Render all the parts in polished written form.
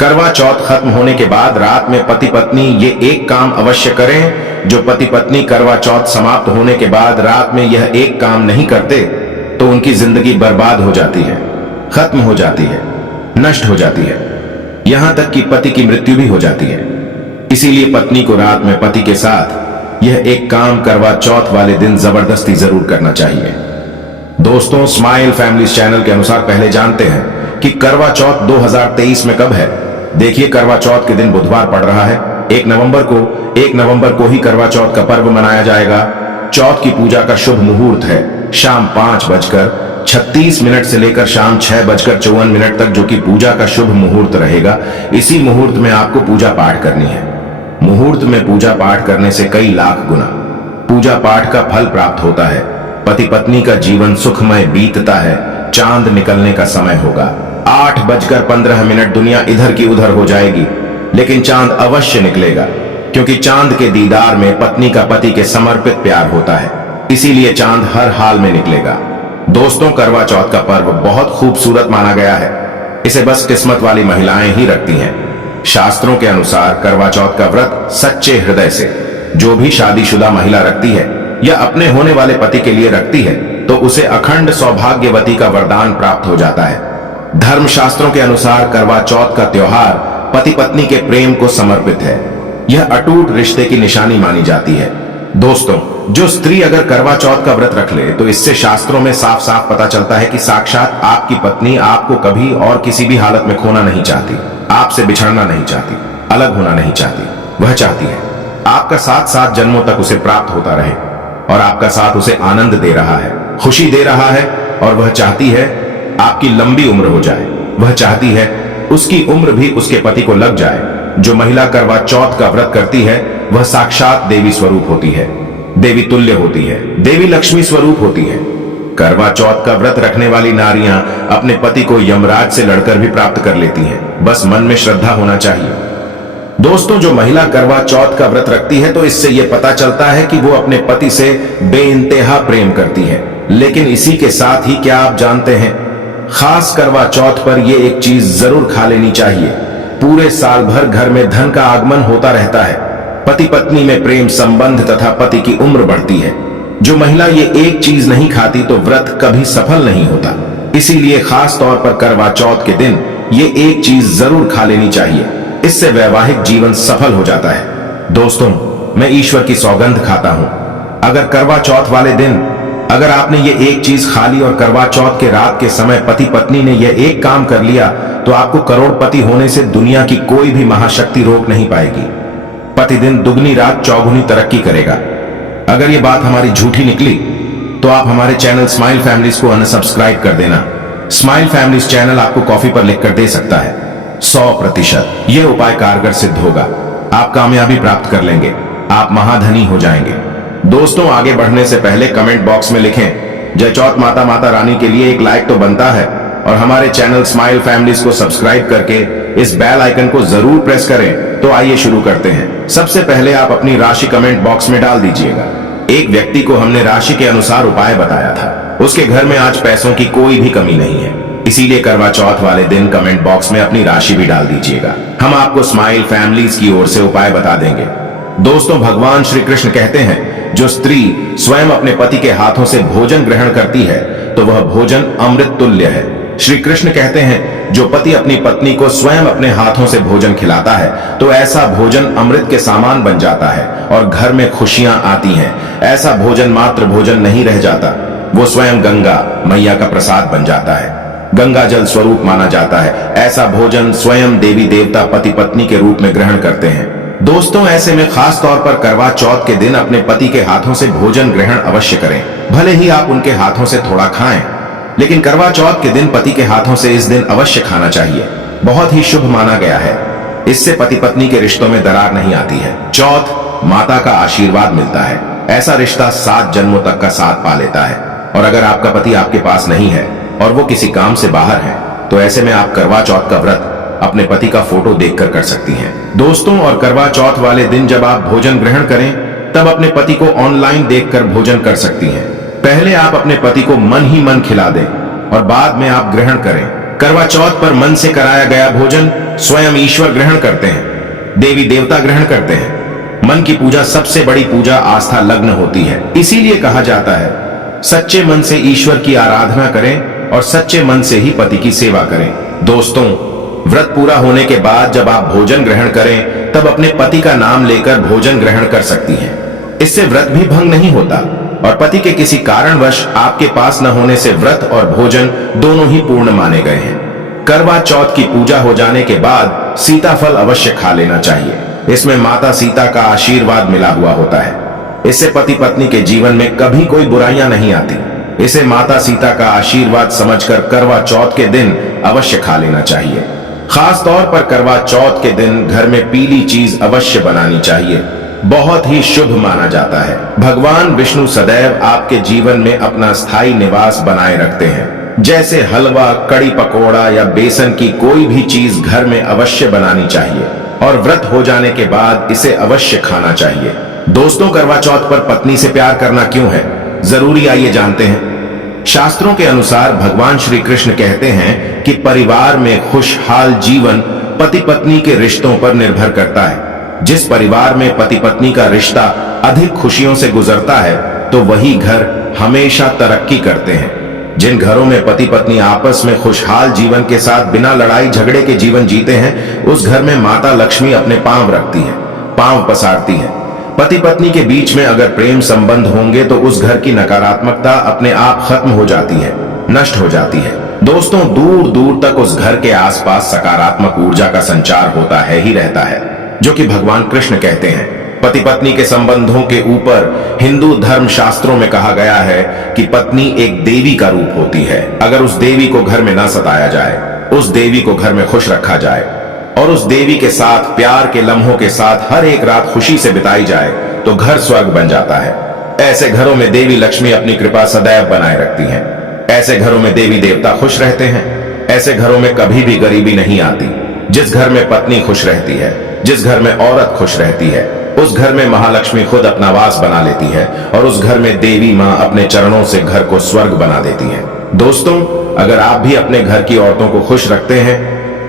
करवा चौथ खत्म होने के बाद रात में पति पत्नी ये एक काम अवश्य करें। जो पति पत्नी करवा चौथ समाप्त होने के बाद रात में यह एक काम नहीं करते तो उनकी जिंदगी बर्बाद हो जाती है, खत्म हो जाती है, नष्ट हो जाती है, यहां तक कि पति की मृत्यु भी हो जाती है। इसीलिए पत्नी को रात में पति के साथ यह एक काम करवा चौथ वाले दिन जबरदस्ती जरूर करना चाहिए। दोस्तों, स्माइल फैमिली चैनल के अनुसार पहले जानते हैं कि करवा चौथ 2023 में कब है। देखिए, करवा चौथ के दिन बुधवार पड़ रहा है। 1 नवंबर को ही करवा चौथ का पर्व मनाया जाएगा। चौथ की पूजा का शुभ मुहूर्त है शाम 5:36 से लेकर शाम 6:54 तक, जो कि पूजा का शुभ मुहूर्त रहेगा। इसी मुहूर्त में आपको पूजा पाठ करनी है। मुहूर्त में पूजा पाठ करने से कई लाख गुना पूजा पाठ का फल प्राप्त होता है। पति पत्नी का जीवन सुखमय बीतता है। चांद निकलने का समय होगा 8:15। दुनिया इधर की उधर हो जाएगी, लेकिन चांद अवश्य निकलेगा, क्योंकि चांद के दीदार में पत्नी का पति के समर्पित प्यार होता है। इसीलिए चांद हर हाल में निकलेगा। दोस्तों, करवा चौथ का पर्व बहुत खूबसूरत माना गया है। इसे बस किस्मत वाली महिलाएं ही रखती हैं। शास्त्रों के अनुसार करवा चौथ का व्रत सच्चे हृदय से जो भी शादीशुदा महिला रखती है या अपने होने वाले पति के लिए रखती है तो उसे अखंड सौभाग्यवती का वरदान प्राप्त हो जाता है। धर्मशास्त्रों के अनुसार करवा चौथ का त्योहार पति पत्नी के प्रेम को समर्पित है। यह अटूट रिश्ते की निशानी मानी जाती है। दोस्तों, जो स्त्री अगर करवा चौथ का व्रत रख ले तो इससे शास्त्रों में साफ साफ पता चलता है कि साक्षात आपकी पत्नी आपको कभी और किसी भी हालत में खोना नहीं चाहती, आपसे बिछड़ना नहीं चाहती, अलग होना नहीं चाहती। वह चाहती है आपका साथ 7 जन्मों तक उसे प्राप्त होता रहे और आपका साथ उसे आनंद दे रहा है, खुशी दे रहा है, और वह चाहती है आपकी लंबी उम्र हो जाए। वह चाहती है उसकी उम्र भी उसके पति को लग जाए। जो महिला करवा चौथ का व्रत करती है वह साक्षात देवी स्वरूप होती है, देवी तुल्य होती है, देवी लक्ष्मी स्वरूप होती है। करवा चौथ का व्रत रखने वाली नारियां अपने पति को यमराज से लड़कर भी प्राप्त कर लेती हैं। बस मन में श्रद्धा होना चाहिए। दोस्तों, जो महिला करवा चौथ का व्रत रखती है तो इससे यह पता चलता है कि वो अपने पति से बेइंतहा प्रेम करती है। लेकिन इसी के साथ ही क्या आप जानते हैं, खास करवा चौथ पर यह एक चीज जरूर खा लेनी चाहिए। पूरे साल भर घर में धन का आगमन होता रहता है। पति पत्नी में प्रेम संबंध तथा पति की उम्र बढ़ती है। जो महिला ये एक चीज नहीं खाती तो व्रत कभी सफल नहीं होता। इसीलिए खास तौर पर करवा चौथ के दिन ये एक चीज जरूर खा लेनी चाहिए। इससे वैवाहिक जीवन सफल हो जाता है। दोस्तों, मैं ईश्वर की सौगंध खाता हूं, अगर करवा चौथ वाले दिन अगर आपने ये एक चीज खा ली और करवा चौथ के रात के समय पति पत्नी ने यह एक काम कर लिया तो आपको करोड़पति होने से दुनिया की कोई भी महाशक्ति रोक नहीं पाएगी। पति दिन दुगनी रात चौगुनी तरक्की करेगा। अगर ये बात हमारी झूठी निकली तो आप हमारे चैनल स्माइल फैमिलीज को अनसब्सक्राइब कर देना। स्माइल फैमिलीज चैनल आपको कॉफी पर लिख कर दे सकता है। 100% यह उपाय कारगर सिद्ध होगा। आप कामयाबी प्राप्त कर लेंगे, आप महाधनी हो जाएंगे। दोस्तों, आगे बढ़ने से पहले कमेंट बॉक्स में लिखें जय चौथ माता माता रानी के लिए एक लाइक तो बनता है, और हमारे चैनल स्माइल फैमिलीज को सब्सक्राइब करके इस बेल आइकन को जरूर प्रेस करें। तो आइए शुरू करते हैं। सबसे पहले आप अपनी राशि कमेंट बॉक्स में डाल दीजिएगा। एक व्यक्ति को हमने राशि के अनुसार उपाय बताया था। उसके घर में आज पैसों की कोई भी कमी नहीं है। इसीलिए करवा चौथ वाले दिन कमेंट बॉक्स में अपनी राशि भी डाल दीजिएगा। हम आपको स्माइल फैमिलीज की ओर से उपाय बता देंगे। दोस्तों, भगवान श्री कृष्ण कहते हैं जो स्त्री स्वयं अपने पति के हाथों से भोजन ग्रहण करती है तो वह भोजन अमृत तुल्य है। श्री कृष्ण कहते हैं जो पति अपनी पत्नी को स्वयं अपने हाथों से भोजन खिलाता है तो ऐसा भोजन अमृत के समान बन जाता है और घर में खुशियां आती हैं। ऐसा भोजन मात्र भोजन नहीं रह जाता, वो स्वयं गंगा मैया का प्रसाद बन जाता है, गंगा जल स्वरूप माना जाता है। ऐसा भोजन स्वयं देवी देवता पति पत्नी के रूप में ग्रहण करते हैं। दोस्तों, ऐसे में खास तौर पर करवा चौथ के दिन अपने पति के हाथों से भोजन ग्रहण अवश्य करें। भले ही आप उनके हाथों से थोड़ा खाएं, लेकिन करवा चौथ के दिन पति के हाथों से इस दिन अवश्य खाना चाहिए। बहुत ही शुभ माना गया है। इससे पति पत्नी के रिश्तों में दरार नहीं आती है। चौथ माता का आशीर्वाद मिलता है। ऐसा रिश्ता 7 जन्मों तक का साथ पा लेता है। और अगर आपका पति आपके पास नहीं है और वो किसी काम से बाहर है तो ऐसे में आप करवा चौथ का व्रत अपने पति का फोटो देखकर कर सकती हैं। दोस्तों, और करवा चौथ वाले दिन जब आप भोजन ग्रहण करें तब अपने पति को ऑनलाइन देखकर भोजन कर सकती हैं। पहले आप अपने पति को मन ही मन खिला दें और बाद में आप ग्रहण करें। करवा चौथ पर मन से कराया गया भोजन स्वयं ईश्वर ग्रहण करते हैं, देवी देवता ग्रहण करते हैं। मन की पूजा सबसे बड़ी पूजा आस्था लग्न होती है। इसीलिए कहा जाता है सच्चे मन से ईश्वर की आराधना करें और सच्चे मन से ही पति की सेवा करें। दोस्तों, व्रत पूरा होने के बाद जब आप भोजन ग्रहण करें तब अपने पति का नाम लेकर भोजन ग्रहण कर सकती हैं। इससे व्रत भी भंग नहीं होता और पति के किसी कारणवश आपके पास न होने से व्रत और भोजन दोनों ही पूर्ण माने गए हैं। करवा चौथ की पूजा हो जाने के बाद सीताफल अवश्य खा लेना चाहिए। इसमें माता सीता का आशीर्वाद मिला हुआ होता है। इससे पति पत्नी के जीवन में कभी कोई बुराइयां नहीं आती। इसे माता सीता का आशीर्वाद समझकर करवा चौथ के दिन अवश्य खा लेना चाहिए। खास तौर पर करवा चौथ के दिन घर में पीली चीज अवश्य बनानी चाहिए, बहुत ही शुभ माना जाता है। भगवान विष्णु सदैव आपके जीवन में अपना स्थायी निवास बनाए रखते हैं। जैसे हलवा, कड़ी पकोड़ा या बेसन की कोई भी चीज घर में अवश्य बनानी चाहिए और व्रत हो जाने के बाद इसे अवश्य खाना चाहिए। दोस्तों, करवा चौथ पर पत्नी से प्यार करना क्यों है जरूरी, आइए जानते हैं। शास्त्रों के अनुसार भगवान श्री कृष्ण कहते हैं कि परिवार में खुशहाल जीवन पति पत्नी के रिश्तों पर निर्भर करता है। जिस परिवार में पति पत्नी का रिश्ता अधिक खुशियों से गुजरता है तो वही घर हमेशा तरक्की करते हैं। जिन घरों में पति पत्नी आपस में खुशहाल जीवन के साथ बिना लड़ाई झगड़े के जीवन जीते हैं, उस घर में माता लक्ष्मी अपने पांव रखती है, पांव पसारती है। पति पत्नी के बीच में अगर प्रेम संबंध होंगे तो उस घर की नकारात्मकता अपने आप खत्म हो जाती है, नष्ट हो जाती है। दोस्तों, दूर दूर तक उस घर के आसपास सकारात्मक ऊर्जा का संचार होता है ही रहता है, जो कि भगवान कृष्ण कहते हैं। पति पत्नी के संबंधों के ऊपर हिंदू धर्म शास्त्रों में कहा गया है कि पत्नी एक देवी का रूप होती है। अगर उस देवी को घर में न सताया जाए, उस देवी को घर में खुश रखा जाए और उस देवी के साथ प्यार के लम्हों के साथ हर एक रात खुशी से बिताई जाए तो घर स्वर्ग बन जाता है। ऐसे घरों में देवी लक्ष्मी अपनी कृपा सदैव बनाए रखती हैं। ऐसे घरों में देवी देवता खुश रहते हैं। ऐसे घरों में कभी भी गरीबी नहीं आती। जिस घर में पत्नी खुश रहती है, जिस घर में औरत खुश रहती है, उस घर में महालक्ष्मी खुद अपना वास बना लेती है और उस घर में देवी माँ अपने चरणों से घर को स्वर्ग बना देती है। दोस्तों, अगर आप भी अपने घर की औरतों को खुश रखते हैं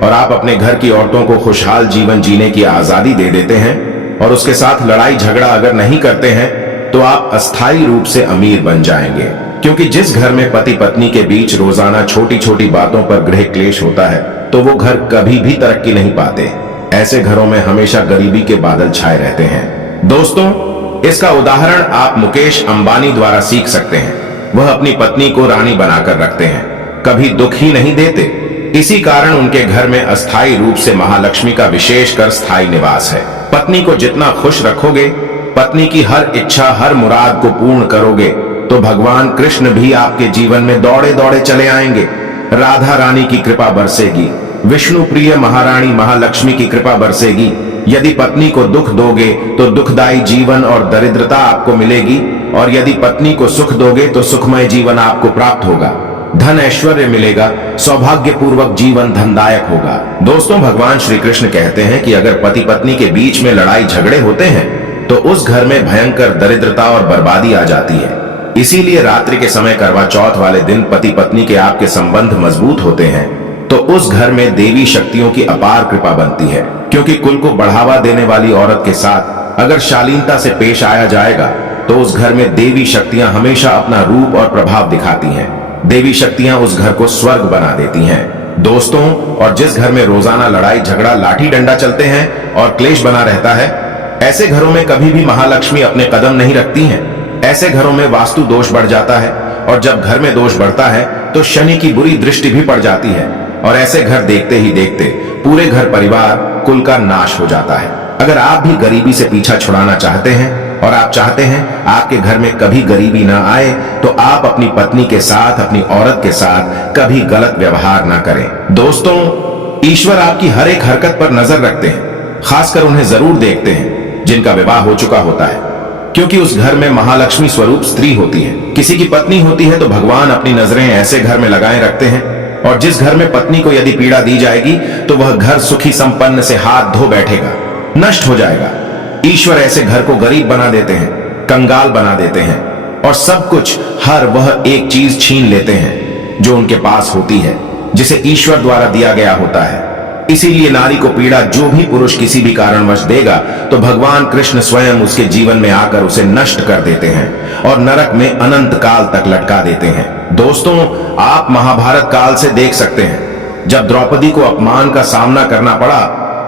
और आप अपने घर की औरतों को खुशहाल जीवन जीने की आजादी दे देते हैं और उसके साथ लड़ाई झगड़ा अगर नहीं करते हैं तो आप अस्थायी रूप से अमीर बन जाएंगे। क्योंकि जिस घर में पति पत्नी के बीच रोजाना छोटी छोटी बातों पर गृह क्लेश होता है तो वो घर कभी भी तरक्की नहीं पाते। ऐसे घरों में हमेशा गरीबी के बादल छाए रहते हैं। दोस्तों, इसका उदाहरण आप मुकेश अंबानी द्वारा सीख सकते हैं। वह अपनी पत्नी को रानी बनाकर रखते हैं, कभी दुख ही नहीं देते। इसी कारण उनके घर में अस्थायी रूप से महालक्ष्मी का विशेषकर स्थायी निवास है। पत्नी को जितना खुश रखोगे, पत्नी की हर इच्छा हर मुराद को पूर्ण करोगे तो भगवान कृष्ण भी आपके जीवन में दौड़े दौड़े चले आएंगे। राधा रानी की कृपा बरसेगी, विष्णु प्रिय महारानी महालक्ष्मी की कृपा बरसेगी। यदि पत्नी को दुख दोगे तो दुखदायी जीवन और दरिद्रता आपको मिलेगी और यदि पत्नी को सुख दोगे तो सुखमय जीवन आपको प्राप्त होगा। धन ऐश्वर्य मिलेगा, सौभाग्यपूर्वक जीवन धनदायक होगा। दोस्तों, भगवान श्री कृष्ण कहते हैं कि अगर पति पत्नी के बीच में लड़ाई झगड़े होते हैं तो उस घर में भयंकर दरिद्रता और बर्बादी आ जाती है। इसीलिए रात्रि के समय करवा चौथ वाले दिन पति पत्नी के आपके संबंध मजबूत होते हैं तो उस घर में देवी शक्तियों की अपार कृपा बनती है। क्योंकि कुल को बढ़ावा देने वाली औरत के साथ अगर शालीनता से पेश आया जाएगा तो उस घर में देवी शक्तियां हमेशा अपना रूप और प्रभाव दिखाती हैं। देवी शक्तियां उस घर को स्वर्ग बना देती हैं। दोस्तों, और जिस घर में रोजाना लड़ाई झगड़ा लाठी डंडा चलते हैं और क्लेश बना रहता है, ऐसे घरों में कभी भी महालक्ष्मी अपने कदम नहीं रखती हैं। ऐसे घरों में वास्तु दोष बढ़ जाता है और जब घर में दोष बढ़ता है तो शनि की बुरी दृष्टि भी पड़ जाती है और ऐसे घर देखते ही देखते पूरे घर परिवार कुल का नाश हो जाता है। अगर आप भी गरीबी से पीछा छुड़ाना चाहते हैं और आप चाहते हैं आपके घर में कभी गरीबी ना आए तो आप अपनी पत्नी के साथ, अपनी औरत के साथ कभी गलत व्यवहार ना करें। दोस्तों, ईश्वर आपकी हर एक हरकत पर नजर रखते हैं। खासकर उन्हें जरूर देखते हैं जिनका विवाह हो चुका होता है, क्योंकि उस घर में महालक्ष्मी स्वरूप स्त्री होती है। किसी की पत्नी होती है तो भगवान अपनी नजरें ऐसे घर में लगाए रखते हैं और जिस घर में पत्नी को यदि पीड़ा दी जाएगी तो वह घर सुखी संपन्न से हाथ धो बैठेगा, नष्ट हो जाएगा। ईश्वर ऐसे घर को गरीब बना देते हैं, कंगाल बना देते हैं और सब कुछ हर वह एक चीज छीन लेते हैं जो उनके पास होती है, जिसे ईश्वर द्वारा दिया गया होता है। इसीलिए नारी को पीड़ा जो भी पुरुष किसी भी कारणवश देगा तो भगवान कृष्ण स्वयं उसके जीवन में आकर उसे नष्ट कर देते हैं और नरक में अनंत काल तक लटका देते हैं। दोस्तों, आप महाभारत काल से देख सकते हैं, जब द्रौपदी को अपमान का सामना करना पड़ा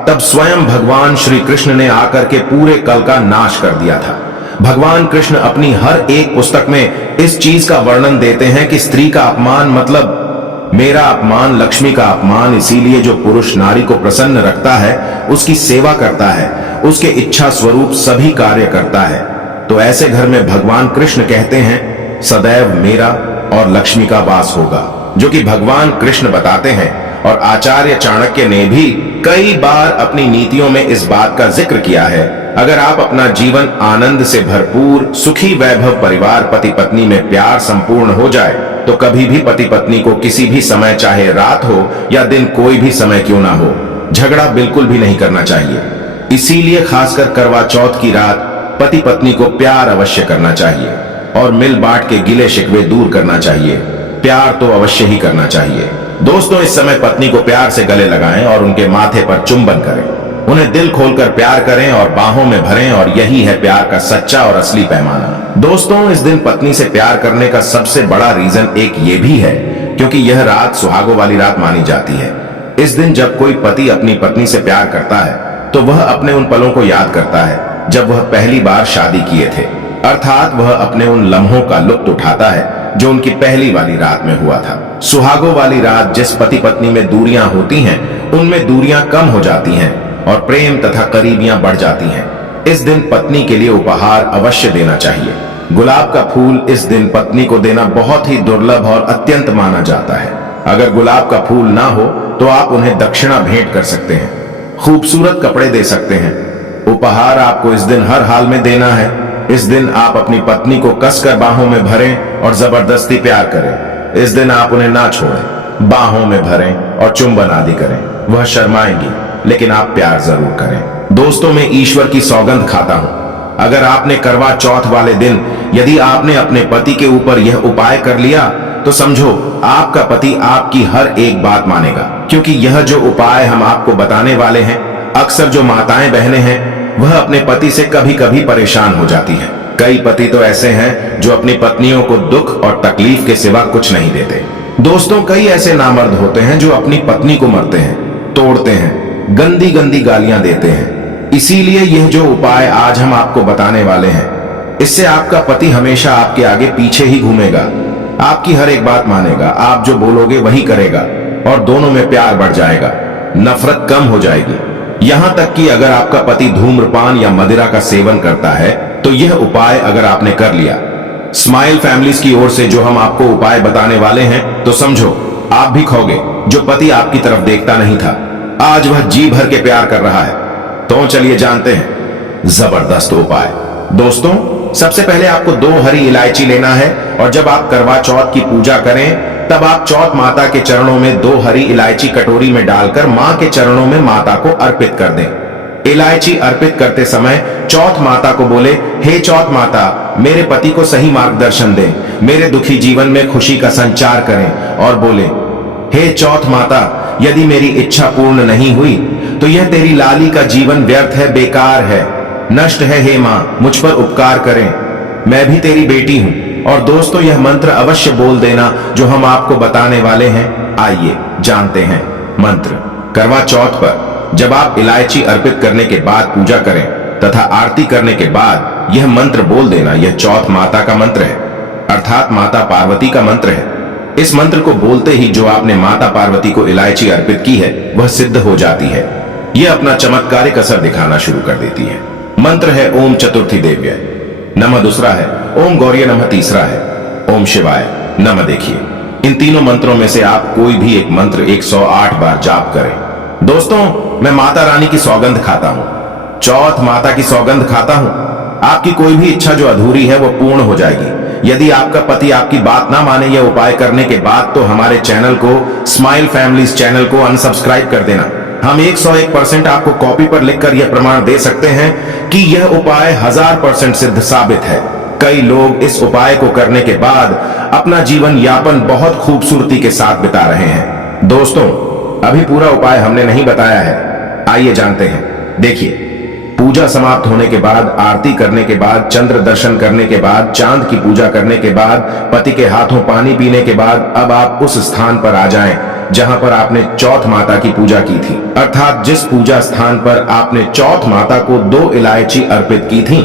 तब स्वयं भगवान श्री कृष्ण ने आकर के पूरे कल का नाश कर दिया था। भगवान कृष्ण अपनी हर एक पुस्तक में इस चीज का वर्णन देते हैं कि स्त्री का अपमान मतलब मेरा अपमान, लक्ष्मी का अपमान। इसीलिए जो पुरुष नारी को प्रसन्न रखता है, उसकी सेवा करता है, उसके इच्छा स्वरूप सभी कार्य करता है, तो ऐसे घर में भगवान कृष्ण कहते हैं सदैव मेरा और लक्ष्मी का वास होगा, जो कि भगवान कृष्ण बताते हैं। और आचार्य चाणक्य ने भी कई बार अपनी नीतियों में इस बात का जिक्र किया है। अगर आप अपना जीवन आनंद से भरपूर सुखी वैभव परिवार पति पत्नी में प्यार संपूर्ण हो जाए तो कभी भी पति पत्नी को किसी भी समय, चाहे रात हो या दिन, कोई भी समय क्यों ना हो, झगड़ा बिल्कुल भी नहीं करना चाहिए। इसीलिए खासकर करवा चौथ की रात पति पत्नी को प्यार अवश्य करना चाहिए और मिल बांट के गिले शिकवे दूर करना चाहिए। प्यार तो अवश्य ही करना चाहिए। दोस्तों, इस समय पत्नी को प्यार से गले लगाएं और उनके माथे पर चुंबन करें, उन्हें दिल खोलकर प्यार करें और बाहों में भरें, और यही है प्यार का सच्चा और असली पैमाना। दोस्तों, इस दिन पत्नी से प्यार करने का सबसे बड़ा रीजन एक ये भी है क्योंकि यह रात सुहागों वाली रात मानी जाती है। इस दिन जब कोई पति अपनी पत्नी से प्यार करता है तो वह अपने उन पलों को याद करता है जब वह पहली बार शादी किए थे, अर्थात वह अपने उन लम्हों का लुत्फ उठाता है जो उनकी पहली वाली रात में हुआ था। सुहागों वाली रात जिस पति पत्नी में दूरियां होती हैं, उनमें दूरियां कम हो जाती हैं और प्रेम तथा करीबियां बढ़ जाती हैं। इस दिन पत्नी के लिए उपहार अवश्य देना चाहिए। गुलाब का फूल इस दिन पत्नी को देना बहुत ही दुर्लभ और अत्यंत माना जाता है। अगर गुलाब का फूल ना हो तो आप उन्हें दक्षिणा भेंट कर सकते हैं, खूबसूरत कपड़े दे सकते हैं। उपहार आपको इस दिन हर हाल में देना है। इस दिन आप अपनी पत्नी को कसकर बाहों में भरें और जबरदस्ती प्यार करें। इस दिन आप उन्हें ना छोड़ें, बाहों में भरें और चुंबन आदि करें। वह शर्माएंगी लेकिन आप प्यार जरूर करें। दोस्तों, मैं ईश्वर की सौगंध खाता हूं, अगर आपने करवा चौथ वाले दिन यदि आपने अपने पति के ऊपर यह उपाय कर लिया तो समझो आपका पति आपकी हर एक बात मानेगा। क्योंकि यह जो उपाय हम आपको बताने वाले हैं, अक्सर जो माताएं बहनें हैं वह अपने पति से कभी कभी परेशान हो जाती हैं। कई पति तो ऐसे हैं जो अपनी पत्नियों को दुख और तकलीफ के सिवा कुछ नहीं देते। दोस्तों, कई ऐसे नामर्द होते हैं जो अपनी पत्नी को मारते हैं, तोड़ते हैं, गंदी गंदी गालियां देते हैं। इसीलिए यह जो उपाय आज हम आपको बताने वाले हैं, इससे आपका पति हमेशा आपके आगे पीछे ही घूमेगा, आपकी हर एक बात मानेगा, आप जो बोलोगे वही करेगा और दोनों में प्यार बढ़ जाएगा, नफरत कम हो जाएगी। यहां तक कि अगर आपका पति धूम्रपान या मदिरा का सेवन करता है तो यह उपाय अगर आपने कर लिया स्माइल फैमिलीज की ओर से जो हम आपको उपाय बताने वाले हैं, तो समझो आप भी खोगे। जो पति आपकी तरफ देखता नहीं था, आज वह जी भर के प्यार कर रहा है। तो चलिए जानते हैं जबरदस्त उपाय। दोस्तों, सबसे पहले आपको 2 हरी इलायची लेना है और जब आप करवा चौथ की पूजा करें तब आप चौथ माता के चरणों में 2 हरी इलायची कटोरी में डालकर मां के चरणों में माता को अर्पित कर दें। इलायची अर्पित करते समय चौथ माता को बोले, हे चौथ माता, मेरे पति को सही मार्गदर्शन दें, मेरे दुखी जीवन में खुशी का संचार करें। और बोले, हे चौथ माता, यदि मेरी इच्छा पूर्ण नहीं हुई तो यह तेरी लाली का जीवन व्यर्थ है, बेकार है, नष्ट है। हे मां, मुझ पर उपकार करें, मैं भी तेरी बेटी हूं। और दोस्तों, यह मंत्र अवश्य बोल देना जो हम आपको बताने वाले हैं। आइए जानते हैं मंत्र। करवा चौथ पर जब आप इलायची अर्पित करने के बाद पूजा करें तथा आरती करने के बाद यह मंत्र बोल देना। यह चौथ माता का मंत्र है, अर्थात माता पार्वती का मंत्र है। इस मंत्र को बोलते ही जो आपने माता पार्वती को इलायची अर्पित की है वह सिद्ध हो जाती है। यह अपना चमत्कारिक असर दिखाना शुरू कर देती है। मंत्र है ओम चतुर्थी देव्य नमः, दूसरा है ओम गौरी नमः, तीसरा है ओम शिवाय नमः। देखिए, इन तीनों मंत्रों में से आप कोई भी एक मंत्र 108 बार जाप करें। दोस्तों, मैं माता रानी की सौगंध खाता हूं, चौथ माता की सौगंध खाता हूं। आपकी कोई भी इच्छा जो अधूरी है वो पूर्ण हो जाएगी। यदि आपका पति आपकी बात ना माने यह उपाय करने के बाद तो हमारे चैनल को, स्माइल फैमिलीज चैनल को अनसब्सक्राइब कर देना। हम 101% आपको कॉपी पर लिखकर यह प्रमाण दे सकते हैं कि यह उपाय 1000% सिद्ध साबित है। कई लोग इस उपाय को करने के बाद अपना जीवन यापन बहुत खूबसूरती के साथ बिता रहे हैं। दोस्तों, अभी पूरा उपाय हमने नहीं बताया है, आइए जानते हैं। देखिए, पूजा समाप्त होने के बाद, आरती करने के बाद, चंद्र दर्शन करने के बाद, चांद की पूजा करने के बाद, पति के हाथों पानी पीने के बाद अब आप उस स्थान पर आ जाएं जहां पर आपने चौथ माता की पूजा की थी। अर्थात जिस पूजा स्थान पर आपने चौथ माता को 2 इलायची अर्पित की थी,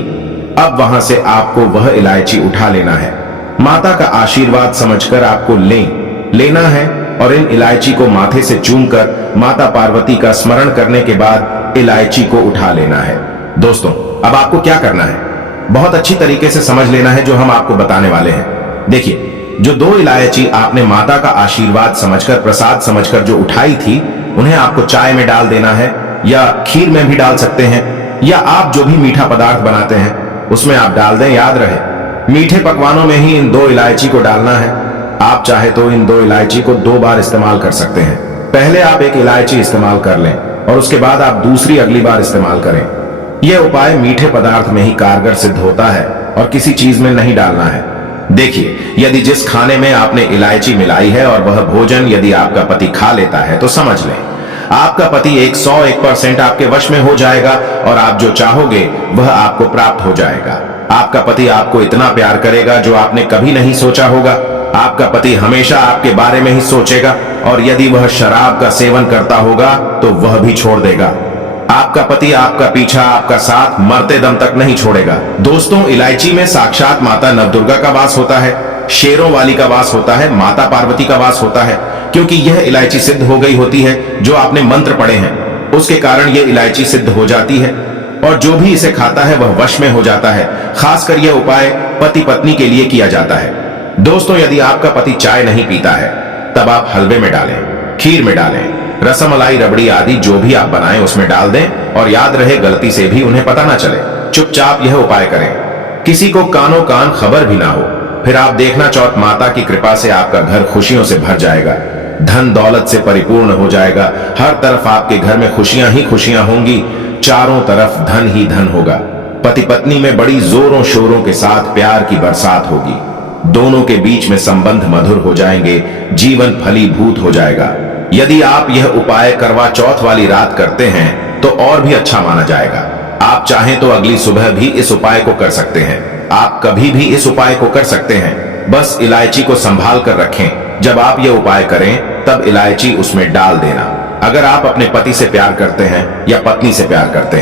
अब वहां से आपको वह इलायची उठा लेना है। माता का आशीर्वाद समझकर आपको लेना है और इन इलायची को माथे से चूमकर माता पार्वती का स्मरण करने के बाद इलायची को उठा लेना है। दोस्तों, अब आपको क्या करना है, बहुत अच्छी तरीके से समझ लेना है जो हम आपको बताने वाले हैं। देखिए, जो 2 इलायची आपने माता का आशीर्वाद समझकर, प्रसाद समझकर जो उठाई थी, उन्हें आपको चाय में डाल देना है या खीर में भी डाल सकते हैं, या आप जो भी मीठा पदार्थ बनाते हैं उसमें आप डाल दें। याद रहे, मीठे पकवानों में ही इन 2 इलायची को डालना है। आप चाहे तो इन 2 इलायची को 2 बार इस्तेमाल कर सकते हैं। पहले आप एक इलायची इस्तेमाल कर लें और उसके बाद आप दूसरी अगली बार इस्तेमाल करें। यह उपाय मीठे पदार्थ में ही कारगर सिद्ध होता है और किसी चीज में नहीं डालना है। देखिए, यदि जिस खाने में आपने इलायची मिलाई है और वह भोजन यदि आपका पति खा लेता है तो समझ लें आपका पति 101% आपके वश में हो जाएगा और आप जो चाहोगे वह आपको प्राप्त हो जाएगा। आपका पति आपको इतना प्यार करेगा जो आपने कभी नहीं सोचा होगा। आपका पति हमेशा आपके बारे में ही सोचेगा और यदि वह शराब का सेवन करता होगा तो वह भी छोड़ देगा। आपका पति आपका पीछा, आपका साथ मरते दम तक नहीं छोड़ेगा। दोस्तों, इलायची में साक्षात माता नवदुर्गा का वास होता है, शेरों वाली का वास होता है, माता पार्वती का वास होता है, क्योंकि यह इलायची सिद्ध हो गई होती है जो आपने मंत्र पढ़े हैं, उसके कारण यह इलायची सिद्ध हो जाती है और जो भी इसे खाता है वह वश में हो जाता है। खासकर यह उपाय पति पत्नी के लिए किया जाता है। दोस्तों, यदि आपका पति चाय नहीं पीता है तब आप हलवे में डालें, खीर में डालें, रसमलाई, रबड़ी आदि जो भी आप बनाएं उसमें डाल दें और याद रहे गलती से भी उन्हें पता ना चले। चुपचाप यह उपाय करें, किसी को कानों कान खबर भी ना हो। फिर आप देखना, चौथ माता की कृपा से आपका घर खुशियों से भर जाएगा, धन दौलत से परिपूर्ण हो जाएगा। हर तरफ आपके घर में खुशियां ही खुशियां होंगी, चारों तरफ धन ही धन होगा। पति पत्नी में बड़ी जोरों शोरों के साथ प्यार की बरसात होगी। दोनों के बीच में संबंध मधुर हो जाएंगे, जीवन फलीभूत हो जाएगा। यदि आप यह उपाय करवा चौथ वाली रात करते हैं तो और भी अच्छा माना जाएगा। आप चाहें तो अगली सुबह भी इस उपाय को कर सकते हैं। आप कभी भी इस उपाय को कर सकते हैं। बस इलायची को संभाल कर रखें। जब आप यह उपाय करें तब इलायची उसमें डाल देना। अगर आप अपने पति से प्यार करते हैं या पत्नी से प्यार करते हैं